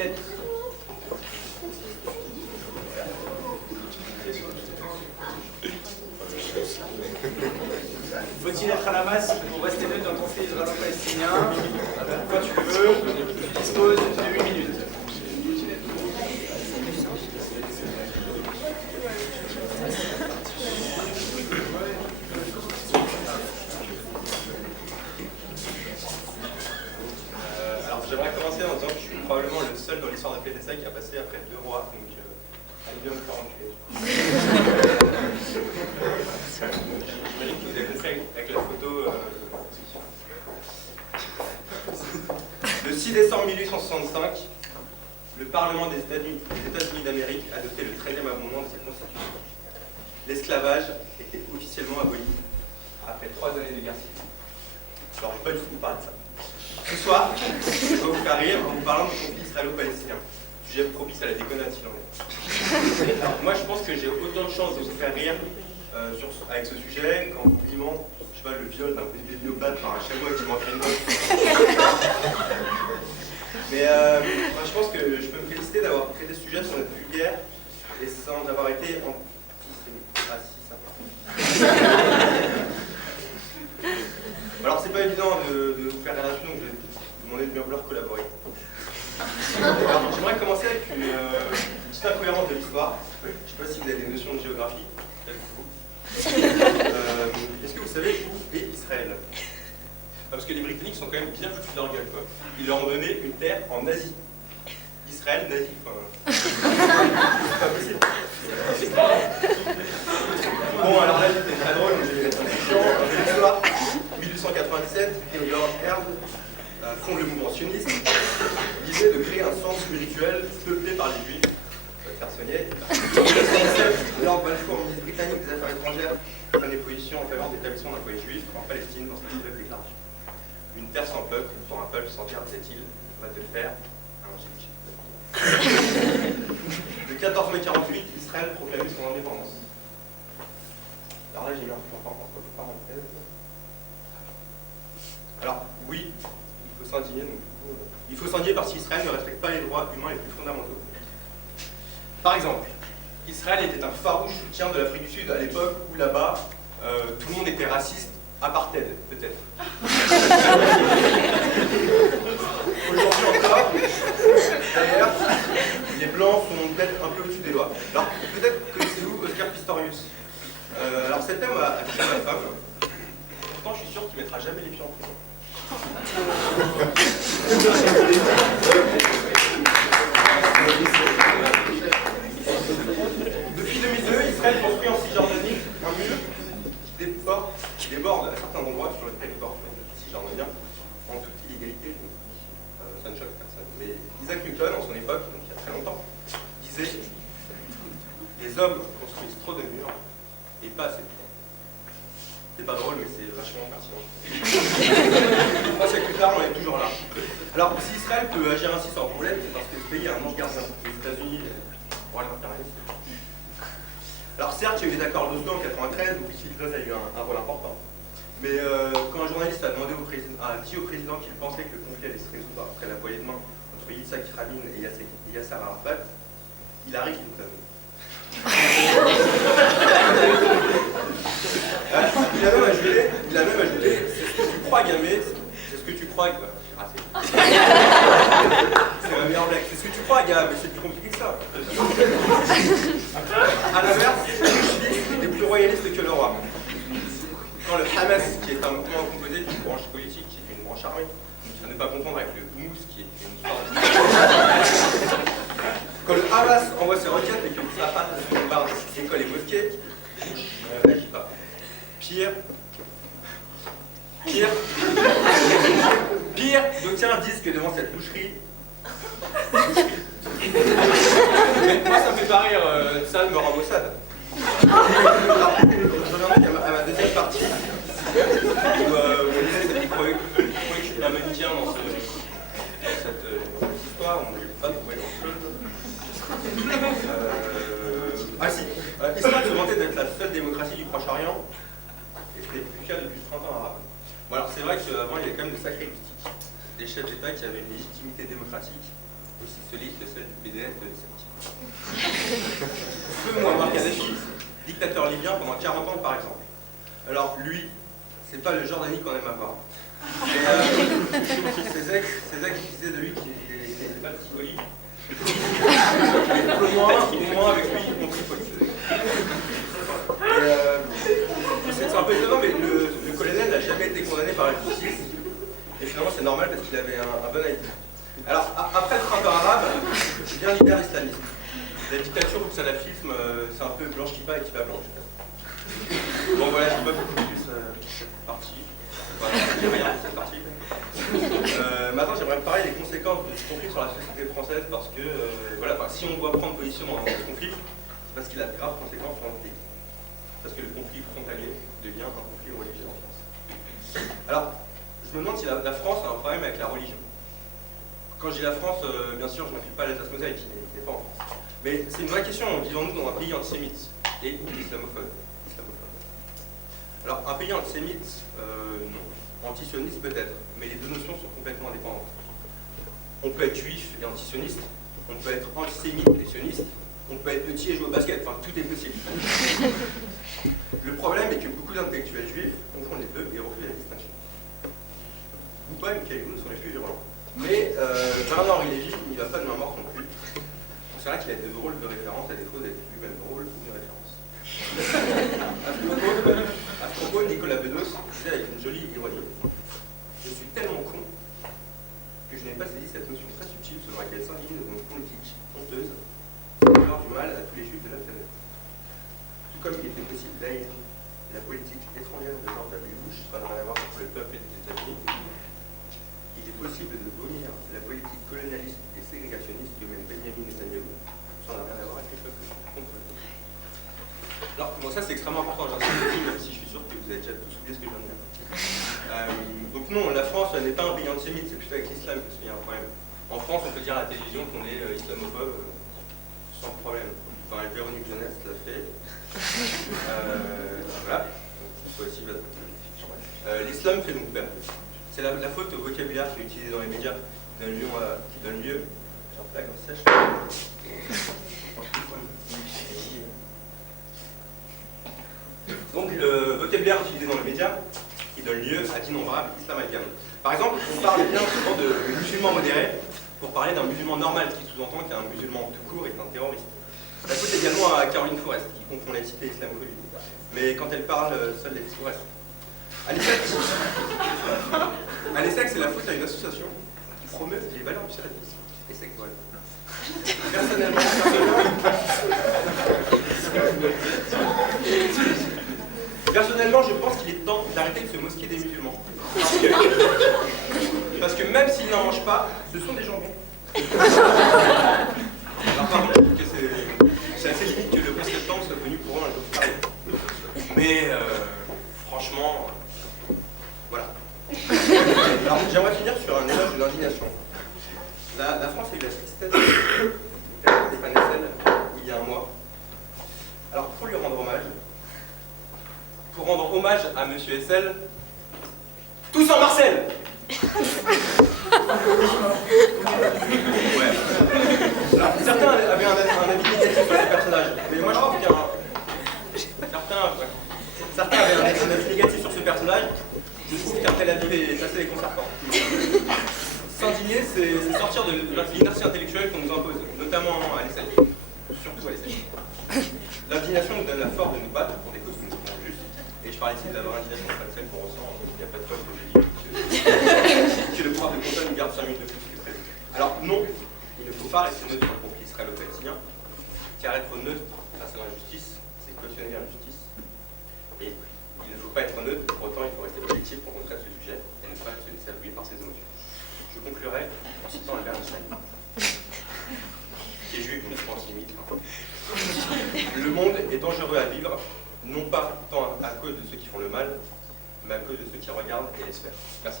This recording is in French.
lettre. Faut-il être à la masse pour rester neutre dans le conflit israélo-palestinien? Quand tu veux, tu disposes de 8 minutes. Alors j'aimerais commencer en disant que je suis probablement le seul dans l'histoire de PDSA qui a passé après 2 rois, donc allez bien me faire enculer. J'imagine que vous avez compris avec la photo. Le 6 décembre 1865, le Parlement des États-Unis d'Amérique a adopté le 13e amendement de cette Constitution. L'esclavage était officiellement aboli après 3 années de guerre civile. Alors, je ne vais pas du tout vous parler de ça. Ce soir, je vais vous faire rire en vous parlant du conflit israélo-palestinien. Sujet propice à la déconnade, s'il en est. Alors, moi, je pense que j'ai autant de chances de vous faire rire avec ce sujet qu'en complimant, je sais pas, le viol d'un bébé léopard par un chamois qui manquerait une note. Mais moi, je pense que je peux me féliciter d'avoir traité ce sujet sans être vulgaire et sans avoir été antisémite. Ah si, ça part. Alors, c'est pas évident de vous faire réaction, donc je vais vous demander de bien vouloir collaborer. Alors, j'aimerais commencer avec une petite incohérence de l'histoire. Je ne sais pas si vous avez des notions de géographie, peut-être vous. Est-ce que vous savez où est Israël? Parce que les Britanniques sont quand même bien foutus de leur gueule, quoi. Ils leur ont donné une terre en Asie. Israël, nazi, enfin... c'est pas possible. Bon, alors là, c'était très drôle, j'ai une l'histoire. 1897, Theodore Herzl fonde le mouvement sioniste. L'idée de créer un centre spirituel peuplé par les Juifs. Personnier. En 1907, Lord Balfour, ministre britannique des Affaires étrangères, prend des positions en faveur de l'établissement d'un collège juif en Palestine dans cette nouvelle déclaration. Une terre sans peuple, pour un peuple sans terre, disait-il, va te le faire. Le 14 mai 48, Israël proclamait son indépendance. Alors là, j'ai mis un entre parenthèses. Alors, oui, il faut s'indigner, donc du coup, il faut s'indigner parce qu'Israël ne respecte pas les droits humains les plus fondamentaux. Par exemple, Israël était un farouche soutien de l'Afrique du Sud à l'époque où là-bas, tout le monde était raciste, apartheid peut-être. Aujourd'hui encore, d'ailleurs, les Blancs sont peut-être un peu au-dessus des lois. Alors, peut-être connaissez-vous Oscar Pistorius. Alors cet homme a tué ma femme. Pourtant, je suis sûr qu'il ne mettra jamais les pieds en prison. Depuis 2002, Israël construit en Cisjordanie un mur qui déborde à certains endroits sur le territoire cisjordanien en toute illégalité. Ça ne choque personne. Mais Isaac Newton, en son époque, donc il y a très longtemps, disait « Les hommes construisent trop de murs et pas assez de ponts. » C'est pas drôle, mais c'est vachement pertinent. 3 siècles plus tard, on est toujours là. Alors, si Israël peut agir ainsi sans problème, c'est parce que ce pays a un ange gardien. Les États-Unis, pour l'impérialisme. Alors, certes, il y a eu des accords d'Oslo en 1993 où Hitler a eu un rôle important. Mais quand un journaliste a dit au président qu'il pensait que le conflit allait se résoudre après la poignée de main entre Yitzhak Rabin et Yasser Arafat, Hillary Clinton. Il a même ajouté, c'est ce que tu crois, Gamé, c'est ce que tu crois, quoi. Ah, c'est ma meilleure blague. C'est ce que tu crois, gars, mais c'est plus compliqué que ça. À l'inverse, les plus royalistes que le roi. Quand le Hamas, qui est un mouvement composé d'une branche politique, qui est une branche armée, à ne pas confondre avec le Houmous, qui est une sorte. Quand le Hamas envoie ses roquettes et que le Fatah bombarde écoles et mosquées, on ne réagit pas. Pire, d'aucuns disent que devant cette boucherie. Mais moi, ça me fait pas rire, ça me rend Mossad. Alors, je reviens à ma deuxième partie, où on disait cette projection américaine dans cette histoire, on ne peut pas trouver grand-chose. Israël se vantait d'être la seule démocratie du Proche-Orient, et c'était plus le cas depuis le printemps arabe. Bon, alors c'est vrai qu'avant il y avait quand même de sacrés mystiques, des chefs d'État qui avaient une légitimité démocratique, aussi solide que celle du BDS de l'ESSEC. Feu Mouammar Kadhafi, dictateur libyen pendant 40 ans par exemple. Alors lui, c'est pas le Jordanie qu'on aime avoir. Ses ex disaient de lui qu'il n'était pas Tripoli. Au moins avec lui, on Tripoli. C'est un peu étonnant, mais le colonel n'a jamais été condamné par la justice. Et finalement, c'est normal parce qu'il avait un bon alibi. Alors, après le printemps arabe, vient l'hiver islamiste. La dictature ou le salafisme, c'est un peu blanche qui pas et qui pas blanche. Bon, voilà, je ne sais pas beaucoup plus cette partie. Voilà, je n'ai rien de cette partie. Maintenant, j'aimerais me parler des conséquences de ce conflit sur la société française parce que, voilà, si on doit prendre position dans ce conflit, c'est parce qu'il a de graves conséquences sur notre pays. Parce que le conflit frontalier devient un conflit religieux en France. Alors, je me demande si la France a un problème avec la religion. Quand je dis la France, bien sûr, je n'inclus pas l'Alsace-Moselle qui n'est pas en France. Mais c'est une vraie question, vivons-nous dans un pays antisémite et ou islamophobe? Alors, un pays antisémite, non. Antisioniste peut-être, mais les deux notions sont complètement indépendantes. On peut être juif et antisioniste, on peut être antisémite et sioniste, on peut être petit et jouer au basket, enfin tout est possible. Le problème est que beaucoup d'intellectuels juifs confondent les deux et refusent la distinction. Bouba et Mikhail Youn sont les plus virulents. Mais Bernard-Henri Lévy n'y va pas de main morte non plus. C'est vrai qu'il a des rôles de référence à défaut d'être lui-même drôle ou une référence. À ce propos, Nicolas Bedos disait avec une jolie ironie: je suis tellement con que je n'ai pas saisi cette notion très subtile selon laquelle s'indigner devant une politique honteuse, c'est de faire du mal à tous les juifs de la planète. Tout comme il était possible d'haïr la politique étrangère de George W. Bush, ça n'a rien à voir entre le peuple des États-Unis, il est possible de vomir la politique colonialiste et ségrégationniste que mène Benjamin Netanyahu, ça n'a rien à voir avec le peuple contre le peuple. Alors, bon, ça c'est extrêmement important, j'insiste dessus, même si je suis sûr que vous avez déjà tous oublié ce que je viens de dire. Donc non, la France n'est pas un pays antisémite, c'est plutôt avec l'islam qu'il y a un problème. En France, on peut dire à la télévision qu'on est islamophobe sans problème. Enfin, Véronique Jeunesse l'a fait. Voilà. L'islam fait donc peur. C'est la faute au vocabulaire qui est utilisé dans les médias qui donne lieu. J'ai un peu la gorge sèche. Donc le vocabulaire utilisé dans les médias qui donne lieu à d'innombrables islamalgames. Par exemple, on parle bien souvent de musulmans modérés pour parler d'un musulman normal, ce qui sous-entend qu'un musulman tout court est un terroriste. La faute également à Caroline Forest, qui confond laïcité et islamophobie. Mais quand elle parle, seule les Forest. À l'ESSEC, c'est la faute à une association qui promeut les valeurs du salafisme. ESSEC, voilà. Personnellement, je pense qu'il est temps d'arrêter de se mosquer des musulmans. Parce que même s'ils n'en mangent pas, ce sont des jambons. Alors par contre, je trouve que c'est assez limite que le 11 septembre soit venu pour un jour férié. Mais franchement, voilà. Alors j'aimerais finir sur un éloge de l'indignation. La France a eu la tristesse de Stéphane Hessel il y a un mois. Alors pour lui rendre hommage, pour rendre hommage à M. Hessel, tous en Marcel. Ouais. Alors, certains avaient un avis négatif sur ce personnage, mais moi je trouve qu'il y a certains avaient un avis négatif sur ce personnage. Je trouve qu'un tel avis est assez déconcertant. S'indigner, c'est sortir de l'inertie intellectuelle qu'on nous impose, notamment à l'ESSEC, surtout à l'ESSEC. L'indignation nous donne la force de nous battre pour des causes que nous trouvons justes, et je parle ici de la vraie indignation, pas de celle qu'on ressent, il n'y a pas de preuve que je dis que le pouvoir de contrôle nous garde 5 minutes de plus que prévu. Alors non, il ne faut pas rester neutre sur le conflit israélo-palestinien, car être neutre face à l'injustice, c'est cautionner l'injustice. Et il ne faut pas être neutre, pour autant il faut rester objectif pour qu'on traite ce sujet et ne pas se laisser abouiller par ses émotions. Je conclurai en citant Albert Einstein, qui est juif, donc antisémite. Le monde est dangereux à vivre, non pas tant à cause de ceux qui font le mal, mais à cause de ceux qui regardent et laissent faire. Merci.